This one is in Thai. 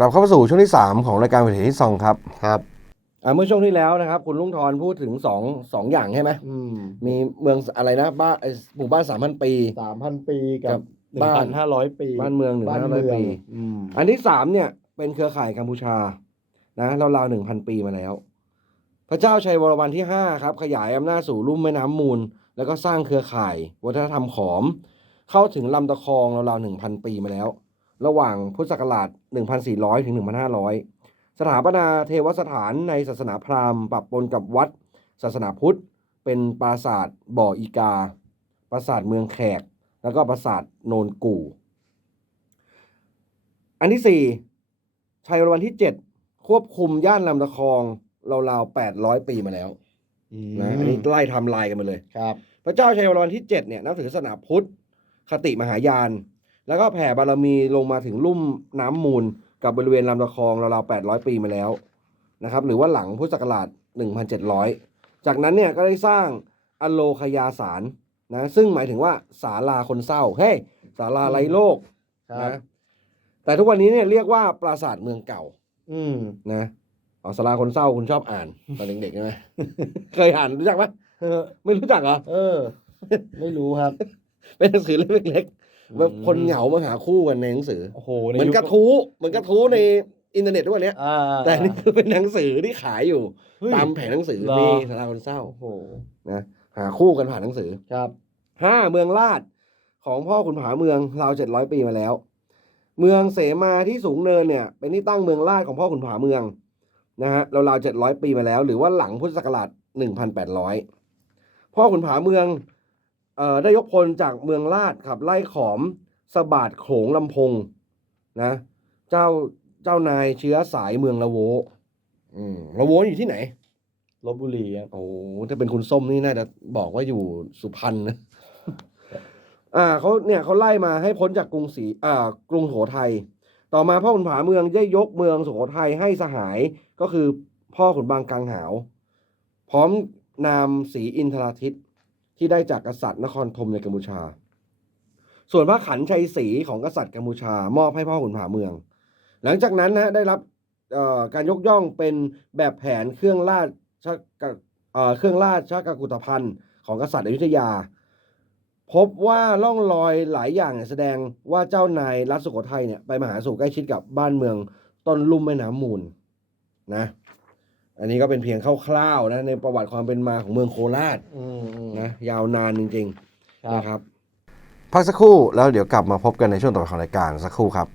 กลับเข้าสู่ช่วงที่ 3 ของรายการวิถีที่ซองครับครับอ่าเมื่อช่วงที่แล้วนะครับ คุณลุงทอนพูดถึงสองสองอย่างใช่ไหมอืมมีเมืองอะไรนะบ้านไอ้หมู่บ้านสามพันปีสามพันปีกักับบหนึ่งบ้าพันนห้าร้อยปี บ้านเมืองหนึ่งบ้าพันนห้าร้อยเมืองปีอืมอันที่สามเนี่ยเป็นเครือข่ายกัมพูชานะราวๆหนึ่งพันปีมาแล้ว พระเจ้าชัยวรมันที่ห้าครับ ขยายอำนาจสู่ลุ่มแม่น้ำมูล แล้วก็สร้างเครือข่าย วัฒนธรรมขอม เข้าถึงลำตะคองราวๆหนึ่งพันปีมาแล้ว ระหว่างพุทธศักราชหนึ่งพันสี่ร้อยถึงหนึ่งพันห้าร้อยสถาปนาเทวสถานในศาสนาพราหมณ์ปรับปนกับวัด ศาสนาพุทธ เป็นปราสาทบ่ออีกา ปราสาทเมืองแขก แล้วก็ปราสาทโนนกู่ อันที่สี่ชัยวรวันที่เจ็ดควบคุมย่านลำตะคองราวๆแปดร้อยปีมาแล้วอืมนะอันนี้ไล่ไทำลายกันมาเลย ครับ พระเจ้าชัยวรวันที่เจ็ดเนี่ยนับถือศาสนาพุทธ คติมหายาน แล้วก็แผ่บารมีลงมาถึงลุ่มน้ำมูลกับบริเวณลำตะคองราวๆแปดร้อยปีมาแล้วนะครับ หรือว่าหลังพุทธศักราชหนึ่งพันเจ็ดร้อยจากนั้นเนี่ยก็ได้สร้างอโลคยาสารนะซึ่งหมายถึงว่าศาลาคนเศร้าเฮ้ยศาลาไร้โลกครับนะแต่ทุกวันนี้เนี่ยเรียกว่าปราสาทเมืองเก่า อืมนะอ๋อศาลาคนเศร้าคุณชอบอ่านตอนเด็กๆใช่ไหมเคยอ่านรู้จักไหมเออไม่รู้จักเหรอเออ ไม่รู้ครับ เป็นหนังสือเล่มเล็กๆ แบบคนเหงามาหาคู่กันในหนังสือโอ้โหเหมือนกระทู้เหมือนกระทู้ในอินเทอร์เน็ตทุกวันเนี้ยอ่าแต่นี่คือเป็นหนังสือที่ขายอยู่เฮ้ยตามแผงหนังสือเหรอมีสาราคนเศร้าโอ้โหนะหาคู่กันผ่านหนังสือครับห้าเมืองลาดของพ่อขุนผาเมืองราวเจ็ดร้อยปีมาแล้ว เมืองเสมาที่สูงเนินเนี่ย เป็นที่ตั้งเมืองลาดของพ่อขุนผาเมืองนะฮะราวๆเจ็ดร้อยปีมาแล้ว หรือว่าหลังพุทธศักราชหนึ่งพันแปดร้อยพ่อขุนผาเมืองเอ่อ ได้ยกพลจากเมืองลาดขับไล่ขอมสะบาดโขงลำพงนะเจ้าเจ้านายเชื้อสายเมืองละโวอืมละโวอยู่ที่ไหนลบบุรีครับโอ้ถ้าเป็นคุณส้มนี่น่าจะบอกว่าอยู่สุพรรณนะอ่าเขาเนี่ยเขาไล่มาให้พ้นจากกรุงศรีอ่ากรุงสุโขทัยต่อมาพ่อขุนผาเมืองได้ยกเมืองสุโขทัยให้สหายก็คือพ่อขุนบางกังหาว พร้อมนามศรีอินทราทิต ที่ได้จากกษัตริย์นครธมในกัมพูชา ส่วนพระขันชัยศรีของกษัตริย์กัมพูชามอบให้พ่อขุนผาเมือง หลังจากนั้นนะได้รับการยกย่องเป็นแบบแผนเครื่องราชเครื่องราชกกุฏภัณฑ์ของกษัตริย์อยุธยา พบว่าร่องรอยหลายอย่างแสดงว่าเจ้านายรัฐสุโขทัยเนี่ยไปมาหาสู่ใกล้ชิดกับบ้านเมืองต้นลุ่มแม่น้ำมูลนะ อันนี้ก็เป็นเพียงคร่าวๆนะในประวัติความเป็นมาของเมืองโคราชอืมอืมนะยาวนานจริงๆครับนะครับ พักสักครู่แล้วเดี๋ยวกลับมาพบกันในช่วงต่อไปของรายการสักครู่ครับ